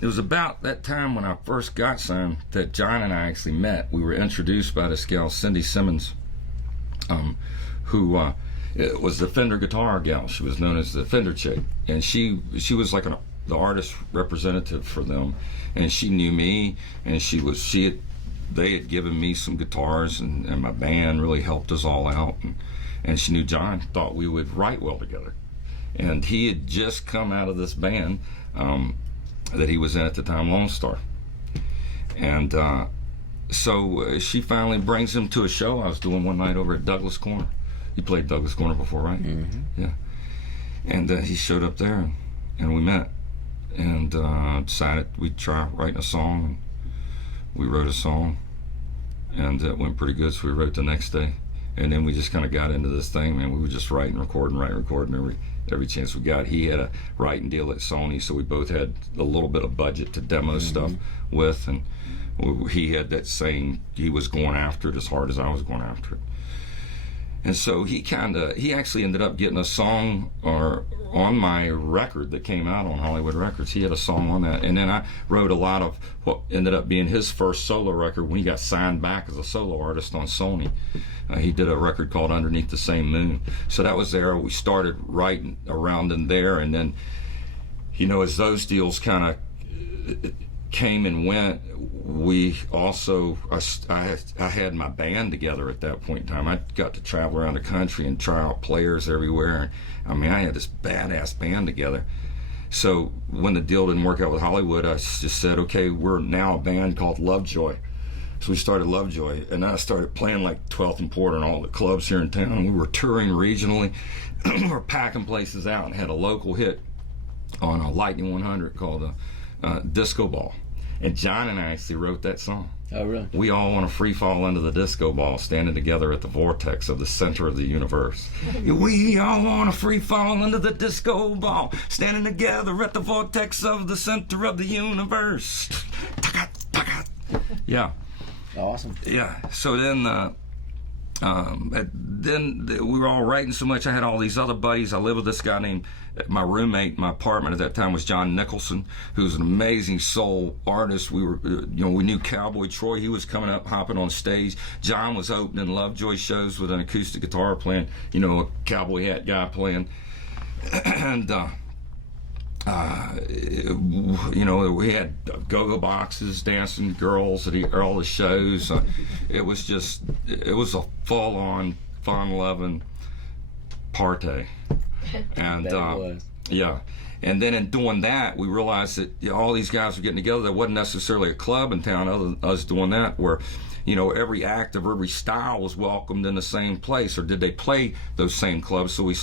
it was about that time when I first got signed that John and I actually met. We were introduced by this gal, Cindy Simmons, who was the Fender guitar gal. She was known as the Fender chick, and she was like the artist representative for them, and she knew me, and they had given me some guitars, and my band really helped us all out, and she knew John thought we would write well together, and he had just come out of this band that he was in at the time, Lone Star, and so she finally brings him to a show I was doing one night over at Douglas Corner. You played Douglas Corner before, right? Mm-hmm. Yeah. And he showed up there, and we met, and decided we'd try writing a song. And we wrote a song, and it went pretty good, so we wrote the next day. And then we just kind of got into this thing, man. We were just writing, recording every chance we got. He had a writing deal at Sony, so we both had a little bit of budget to demo stuff with, and he had that saying he was going after it as hard as I was going after it. And so he actually ended up getting a song on my record that came out on Hollywood Records. He had a song on that. And then I wrote a lot of what ended up being his first solo record when he got signed back as a solo artist on Sony. He did a record called Underneath the Same Moon. So that was there. We started writing around in there. And then, as those deals kind of came and went, we also, I had my band together at that point in time. I got to travel around the country and try out players everywhere. And I had this badass band together. So when the deal didn't work out with Hollywood, I just said, okay, we're now a band called Lovejoy. So we started Lovejoy, and I started playing like 12th and Porter and all the clubs here in town. We were touring regionally. We were packing places out, and had a local hit on a Lightning 100 called Disco Ball. And John and I actually wrote that song. Oh, really? We all want to free fall into the disco ball, standing together at the vortex of the center of the universe. We all want to free fall into the disco ball, standing together at the vortex of the center of the universe. Yeah. Awesome. Yeah. So then we were all writing so much. I had all these other buddies. I lived with this guy named, my roommate in my apartment at that time was John Nicholson, who's an amazing soul artist. We were, we knew Cowboy Troy. He was coming up, hopping on stage. John was opening Lovejoy shows with an acoustic guitar playing, a cowboy hat guy playing. And, we had go-go boxes, dancing girls at all the shows. It was a full-on, fun-loving party. And yeah, and then in doing that, we realized that all these guys were getting together. There wasn't necessarily a club in town other than us doing that, where every act of every style was welcomed in the same place, or did they play those same clubs? So we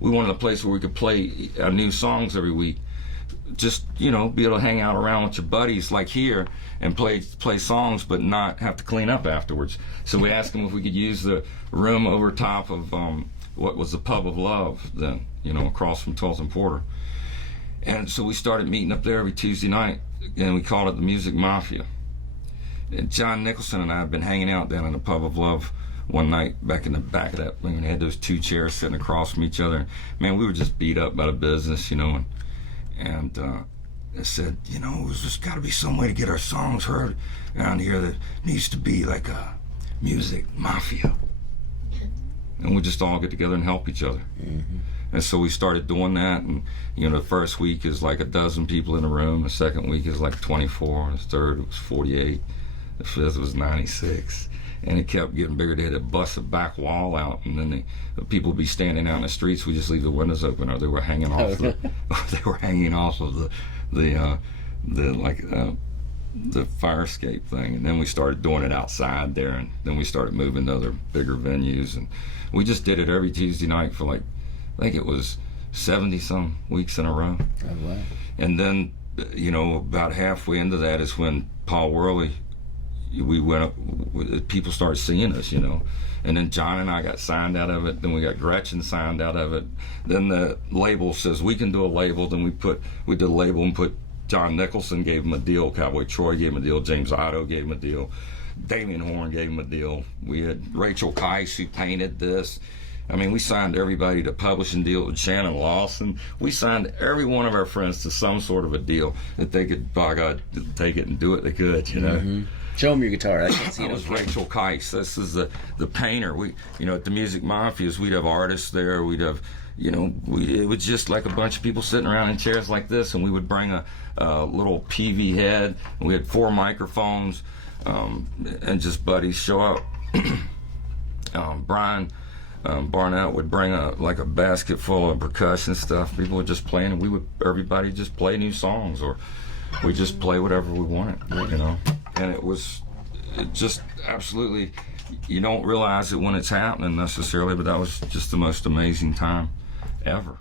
wanted a place where we could play new songs every week. Just, be able to hang out around with your buddies like here and play songs, but not have to clean up afterwards. So we asked them if we could use the room over top of what was the Pub of Love then, across from 12th and Porter. And so we started meeting up there every Tuesday night, and we called it the Music Mafia. And John Nicholson and I had been hanging out down in the Pub of Love one night back in the back of that, when we had those two chairs sitting across from each other. Man, we were just beat up by the business, and I said, there's just got to be some way to get our songs heard around here that needs to be like a music mafia. And we just all get together and help each other. Mm-hmm. And so we started doing that, and the first week is like a dozen people in the room, the second week is like 24, the third it was 48, the fifth was 96, and it kept getting bigger. They had to bust a back wall out, and then the people would be standing out in the streets. We just leave the windows open, or they were hanging off the fire escape thing. And then we started doing it outside there, and then we started moving to other bigger venues, and we just did it every Tuesday night for I think it was 70-some weeks in a row. Oh, wow. And then, about halfway into that is when Paul Worley, we went up, people started seeing us, and then John and I got signed out of it, then we got Gretchen signed out of it, then the label says we can do a label, then we did a label and put John Nicholson, gave him a deal, Cowboy Troy gave him a deal, James Otto gave him a deal, Damien Horn gave him a deal. We had Rachel Keiss, who painted this, I mean, we signed everybody to publishing deal with Shannon Lawson. We signed every one of our friends to some sort of a deal that they could, by God, take it and do it. They could, you know. Mm-hmm. Show them your guitar. I can't see it. That was Rachel Keiss. This is the painter. We, you know, at the Music Mafias, we'd have artists there. We'd have, you know, it was just like a bunch of people sitting around in chairs like this, and we would bring a little PV head, and we had 4 microphones, and just buddies show up. Brian Barnett would bring like a basket full of percussion stuff. People were just playing, and everybody just play new songs, or we just play whatever we wanted, you know. And it just absolutely, you don't realize it when it's happening necessarily, but that was just the most amazing time ever.